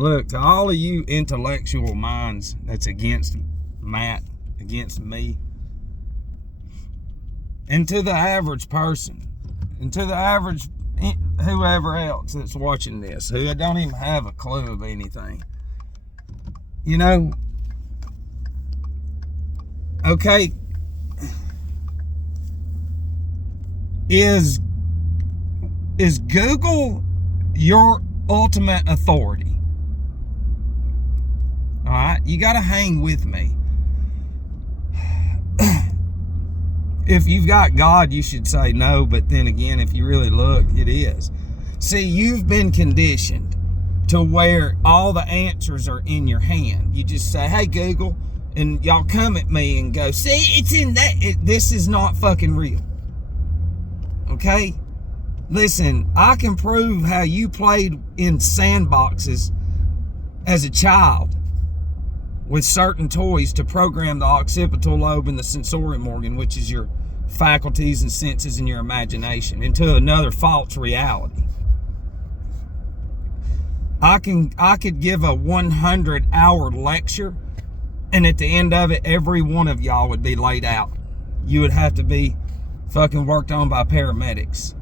Look, to all of you intellectual minds that's against Matt, against me, and to the average person, and to the average whoever else that's watching this, who don't even have a clue of anything, you know, okay, is Google your ultimate authority? All right, you got to hang with me. If you've got God, you should say no, but then again, if you really look, it is. See, you've been conditioned to where all the answers are in your hand. You just say, hey, Google, and y'all come at me and go, see, it's in that. This is not fucking real. Okay? Listen, I can prove how you played in sandboxes as a child with certain toys to program the occipital lobe and the sensorium organ, which is your faculties and senses and your imagination, into another false reality. I could give a 100-hour lecture, and at the end of it, every one of y'all would be laid out. You would have to be fucking worked on by paramedics.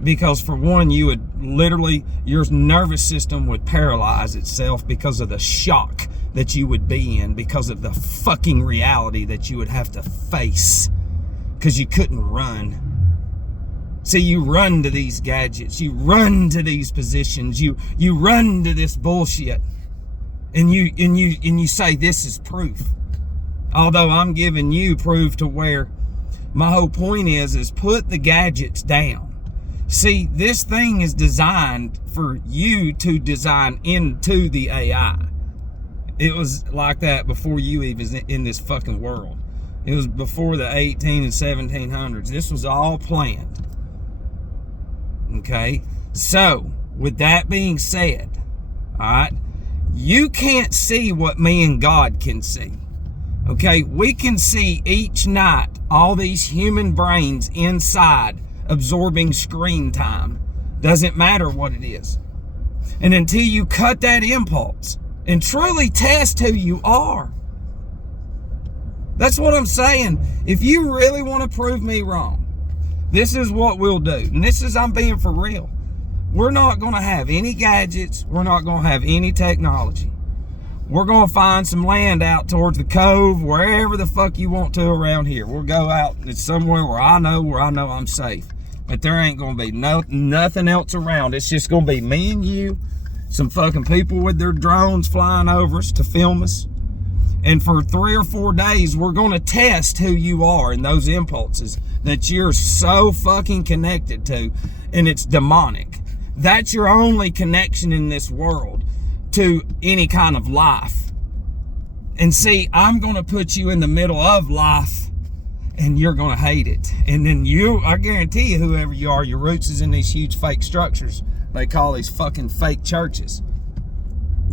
Because for one, you would literally, your nervous system would paralyze itself because of the shock that you would be in, because of the fucking reality that you would have to face, because you couldn't run. See, you run to these gadgets, you run to these positions, you run to this bullshit, and you say this is proof. Although I'm giving you proof to where my whole point is put the gadgets down. See, this thing is designed for you to design into the AI. It was like that before you even in this fucking world. It was before the 18 and 1700s. This was all planned. Okay? So, with that being said, alright, you can't see what me and God can see. Okay? We can see each night all these human brains inside absorbing screen time. Doesn't matter what it is. And until you cut that impulse and truly test who you are. That's what I'm saying. If you really want to prove me wrong, this is what we'll do. And this is, I'm being for real. We're not going to have any gadgets. We're not going to have any technology. We're going to find some land out towards the cove, wherever the fuck you want to around here. We'll go out. It's somewhere where I know I'm safe. But there ain't going to be nothing else around. It's just going to be me and you, some fucking people with their drones flying over us to film us. And for 3 or 4 days, we're going to test who you are and those impulses that you're so fucking connected to. And it's demonic. That's your only connection in this world to any kind of life. And see, I'm going to put you in the middle of life, and you're going to hate it. And then I guarantee you, whoever you are, your roots is in these huge fake structures they call these fucking fake churches.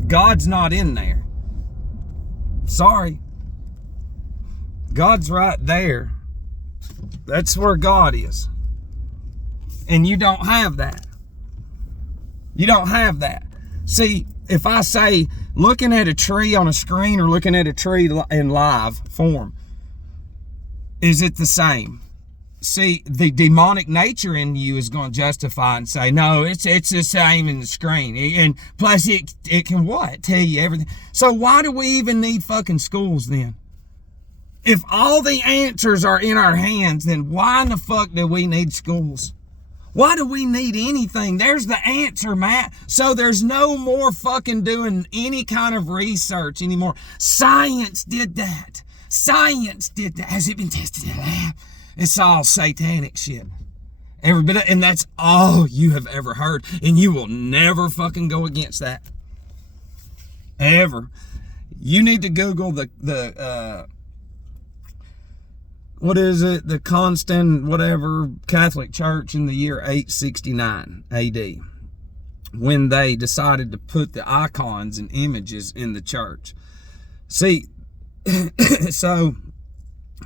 God's not in there. Sorry. God's right there. That's where God is. And you don't have that. You don't have that. See, if I say looking at a tree on a screen or looking at a tree in live form, is it the same? See, the demonic nature in you is going to justify and say, no, it's the same in the screen. And plus it can what? Tell you everything. So why do we even need fucking schools then? If all the answers are in our hands, then why in the fuck do we need schools? Why do we need anything? There's the answer, Matt. So there's no more fucking doing any kind of research anymore. Science did that. Science did that. Has it been tested? It's all satanic shit. Every bit of, and that's all you have ever heard. And you will never fucking go against that. Ever. You need to Google the what is it? The Constant whatever Catholic Church in the year 869 AD. When they decided to put the icons and images in the church. See, so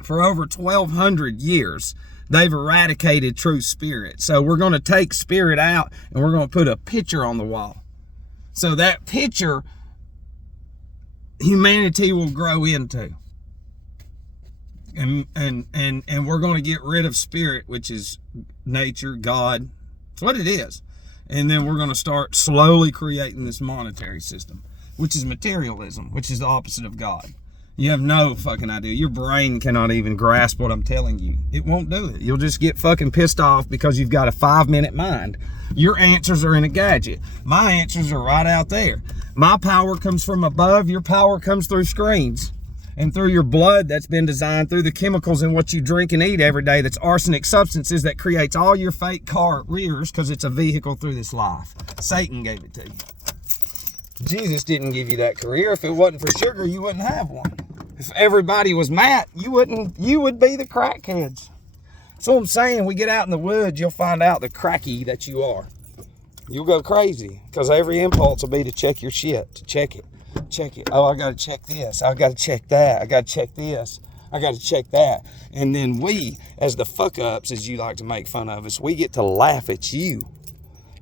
for over 1,200 years, they've eradicated true spirit. So we're going to take spirit out and we're going to put a picture on the wall. So that picture, humanity will grow into. And we're going to get rid of spirit, which is nature, God. That's what it is. And then we're going to start slowly creating this monetary system, which is materialism, which is the opposite of God. You have no fucking idea. Your brain cannot even grasp what I'm telling you. It won't do it. You'll just get fucking pissed off because you've got a 5-minute mind. Your answers are in a gadget. My answers are right out there. My power comes from above. Your power comes through screens and through your blood that's been designed, through the chemicals in what you drink and eat every day that's arsenic substances that creates all your fake careers because it's a vehicle through this life. Satan gave it to you. Jesus didn't give you that career. If it wasn't for sugar, you wouldn't have one. If everybody was Matt, you would be the crackheads. So I'm saying, we get out in the woods, you'll find out the cracky that you are. You'll go crazy because every impulse will be to check your shit, to check it. Oh, I got to check this. I got to check that. I got to check this. I got to check that. And then we, as the fuck ups, as you like to make fun of us, we get to laugh at you.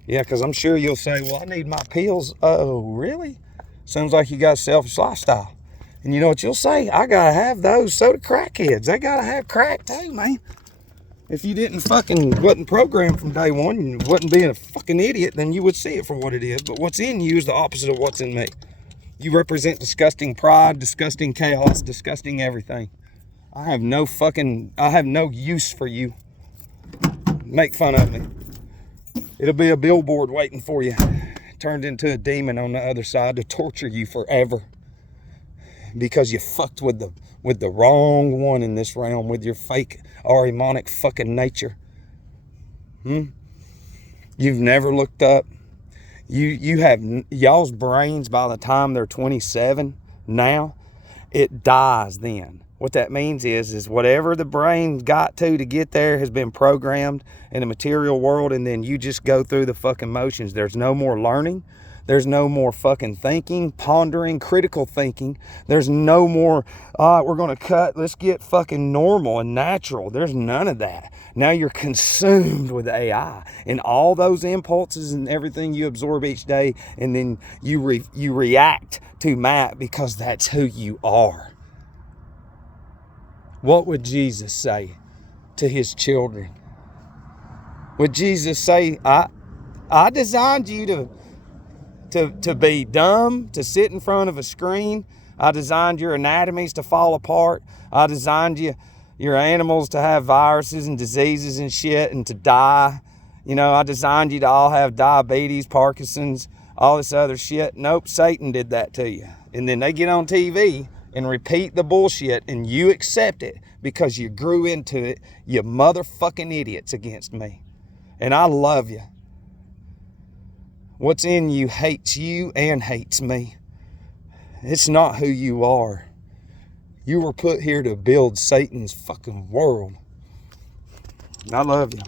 Yeah, because I'm sure you'll say, well, I need my pills. Oh, really? Sounds like you got a selfish lifestyle. And you know what you'll say? I got to have those. So do crackheads. They got to have crack too, man. If you wasn't programmed from day one and wasn't being a fucking idiot, then you would see it for what it is. But what's in you is the opposite of what's in me. You represent disgusting pride, disgusting chaos, disgusting everything. I have no use for you. Make fun of me. It'll be a billboard waiting for you, turned into a demon on the other side to torture you forever. Because you fucked with the wrong one in this realm, with your fake Ahrimanic fucking nature. You've never looked up. You have y'all's brains by the time they're 27 now, it dies then. What that means is whatever the brain got to get there has been programmed in the material world, and then you just go through the fucking motions. There's no more learning. There's no more fucking thinking, pondering, critical thinking. There's no more, we're going to cut, let's get fucking normal and natural. There's none of that. Now you're consumed with AI and all those impulses and everything you absorb each day, and then you react to Matt because that's who you are. What would Jesus say to his children? Would Jesus say, I designed you to be dumb, to sit in front of a screen? I designed your anatomies to fall apart. I designed your animals to have viruses and diseases and shit and to die. You know, I designed you to all have diabetes, Parkinson's, all this other shit. Nope, Satan did that to you. And then they get on TV and repeat the bullshit, and you accept it because you grew into it, you motherfucking idiots against me. And I love you. What's in you hates you and hates me. It's not who you are. You were put here to build Satan's fucking world. I love you.